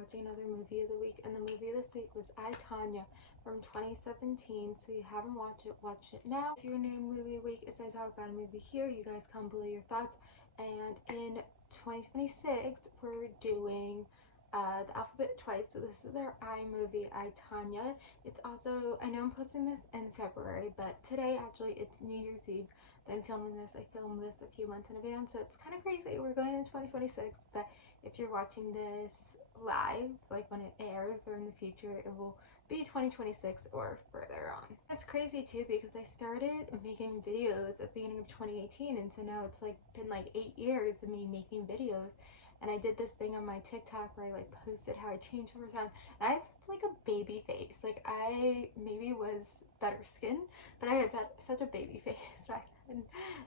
watching another movie of the week, and the movie this week was Tonya from 2017. So if you haven't watched it, watch it now. If you're new to movie week, as I talk about a movie here, you guys comment below your thoughts. And in 2026, we're doing the alphabet twice, so this is our movie, Tonya. It's also, I know I'm posting this in February, but today actually it's New Year's Eve that I'm filming this. I filmed this a few months in advance, so it's kind of crazy. We're going in 2026, but if you're watching this live, like when it airs or in the future, it will be 2026 or further on. That's crazy too, because I started making videos at the beginning of 2018, and so now it's like been like 8 years of me making videos. And I did this thing on my TikTok where I like posted how I changed over time. And I had like a baby face. Like I maybe was better skin, but I had such a baby face back then.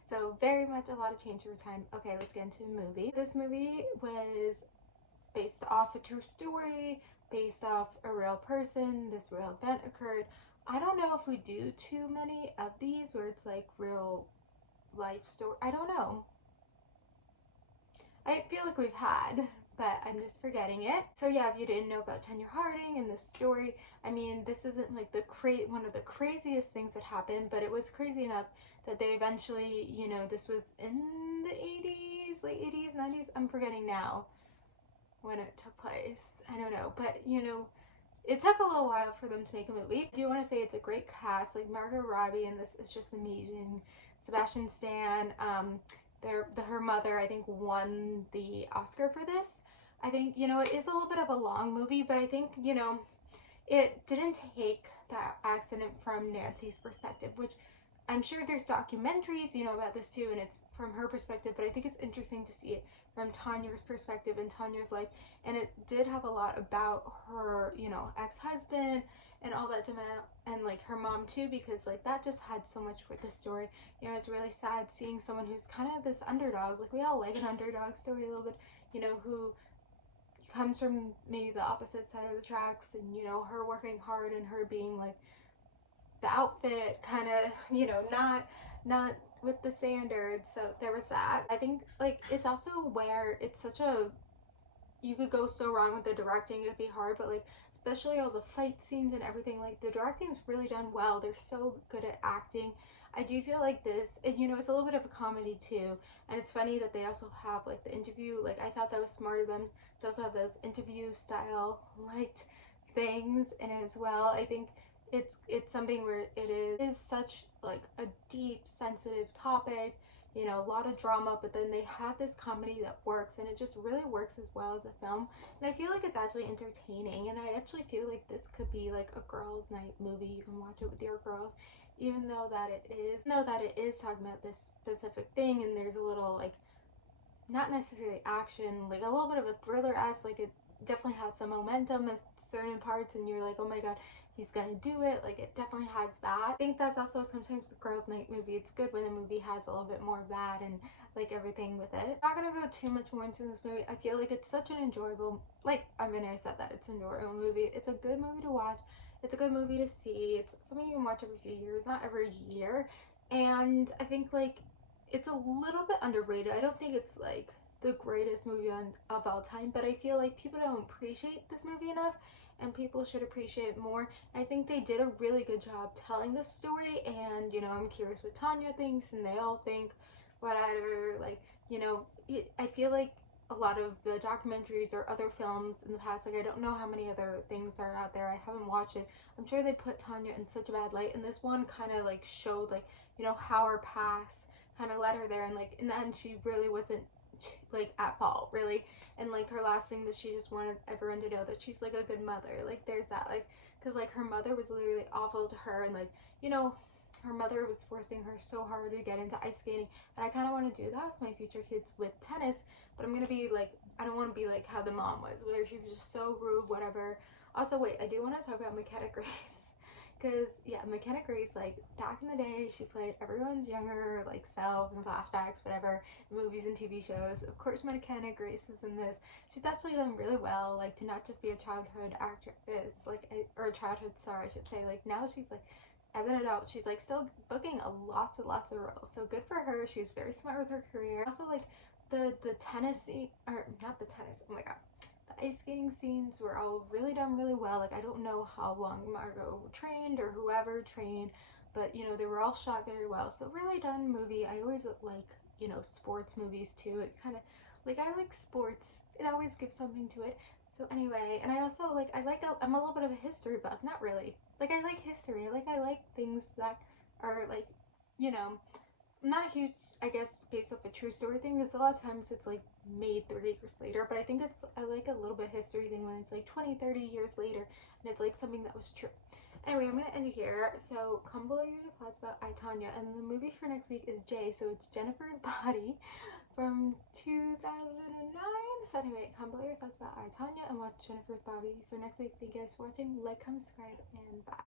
So very much a lot of change over time. Okay, let's get into the movie. This movie was based off a true story, based off a real person. This real event occurred. I don't know if we do too many of these where it's like real life story. I don't know. I feel like we've had, but I'm just forgetting it. So yeah, if you didn't know about Tonya Harding and this story, I mean, this isn't like one of the craziest things that happened, but it was crazy enough that they eventually, you know, this was in the 80s, late 80s, 90s, I'm forgetting now when it took place. I don't know, but you know, it took a little while for them to make a movie. I do want to say it's a great cast, like Margot Robbie, and this is just amazing. Sebastian Stan, her mother, I think, won the Oscar for this. I think, you know, it is a little bit of a long movie, but I think, you know, it didn't take that accident from Nancy's perspective, which I'm sure there's documentaries, you know, about this too, and it's from her perspective, but I think it's interesting to see it from Tonya's perspective and Tonya's life. And it did have a lot about her, you know, ex-husband and all that and like her mom too, because like that just had so much with the story. You know, it's really sad seeing someone who's kind of this underdog, like we all like an underdog story a little bit, you know, who comes from maybe the opposite side of the tracks, and you know, her working hard and her being like the outfit kind of, you know, not with the standards. So there was that. I think like it's also where it's such a, you could go so wrong with the directing, it'd be hard, but like especially all the fight scenes and everything, like the directing's really done well. They're so good at acting. I do feel like this, and you know, it's a little bit of a comedy too, and it's funny that they also have like the interview, like I thought that was smart of them to also have those interview style like things in it as well. I think it's something where it is such like a deep, sensitive topic, you know, a lot of drama, but then they have this comedy that works, and it just really works as well as a film. And I feel like it's actually entertaining, and I actually feel like this could be like a girls' night movie. You can watch it with your girls, even though that it is talking about this specific thing, and there's a little like, not necessarily action, like a little bit of a thriller-esque, like it definitely has some momentum at certain parts, and you're like, oh my god, he's gonna do it. Like it definitely has that. I think that's also sometimes the girl night movie, it's good when the movie has a little bit more of that and like everything with it. I'm not gonna go too much more into this movie. I feel like it's such an enjoyable, like, I mean, I said that it's an enjoyable movie. It's a good movie to watch. It's a good movie to see. It's something you can watch every few years, not every year. And I think like it's a little bit underrated. I don't think it's like the greatest movie of all time, but I feel like people don't appreciate this movie enough, and people should appreciate it more. I think they did a really good job telling this story, and you know, I'm curious what Tonya thinks, and they all think whatever. Like, you know, I feel like a lot of the documentaries or other films in the past, like I don't know how many other things are out there, I haven't watched it, I'm sure they put Tonya in such a bad light, and this one kind of like showed like, you know, how her past kind of led her there, and like in the end she really wasn't like at fault really, and like her last thing that she just wanted everyone to know that she's like a good mother. Like there's that, like, because like her mother was literally awful to her, and like, you know, her mother was forcing her so hard to get into ice skating, and I kind of want to do that with my future kids with tennis, but I'm gonna be like, I don't want to be like how the mom was, where she was just so rude, whatever. Also, wait, I do want to talk about McKenna Grace. Because, yeah, McKenna Grace, like, back in the day, she played everyone's younger, like, self in flashbacks, whatever, in movies and TV shows. Of course, McKenna Grace is in this. She's actually done really well, like, to not just be a childhood actress, like, or a childhood star, I should say. Like, now she's, like, as an adult, she's, like, still booking lots and lots of roles. So good for her. She's very smart with her career. Also, like, the tennis scene, or not the tennis, oh my god, the ice skating scenes were all really done really well. Like, I don't know how long Margot trained or whoever trained, but you know, they were all shot very well. So really done movie. I always like, you know, sports movies too. It kind of like, I like sports. It always gives something to it. So anyway, and I also like, I'm a little bit of a history buff. Not really. Like, I like history. I like things that are like, you know, not a huge, I guess, based off a true story thing, because a lot of times it's like made 30 years later, but I think I like a little bit history thing when it's like 20, 30 years later and it's like something that was true. Anyway, I'm gonna end it here. So comment below your thoughts about I, Tonya, and the movie for next week is Jay, so it's Jennifer's Body from 2009. So anyway, comment below your thoughts about I, Tonya, and watch Jennifer's Body for next week. Thank you guys for watching. Like, comment, subscribe, and bye.